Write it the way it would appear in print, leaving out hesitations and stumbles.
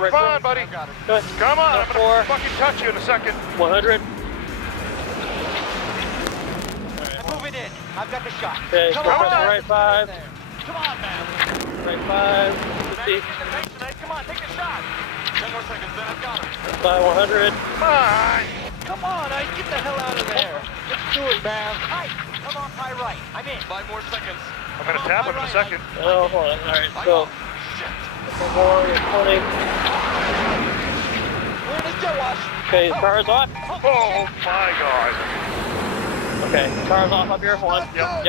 right Come four. on, buddy. Good. Come on, I'm Four. gonna fucking touch you in a second. 100. Moving in. I've got the shot. Okay, Come go on, press the man. right 5. Come on, man. Right 5. 50. Come on, take the shot. 10 more seconds, then I've got him. By 100. Come on. Come on, get the hell out of there. Let's do it, man. Hi. Come on, high right. I'm in. 5 more seconds. I'm gonna tap him in a second. Oh, hold on. Alright, so. One more, 20. We're in his jet wash. Okay, car's off. Oh my God. Okay, car's off up here. One. Yep. Yep.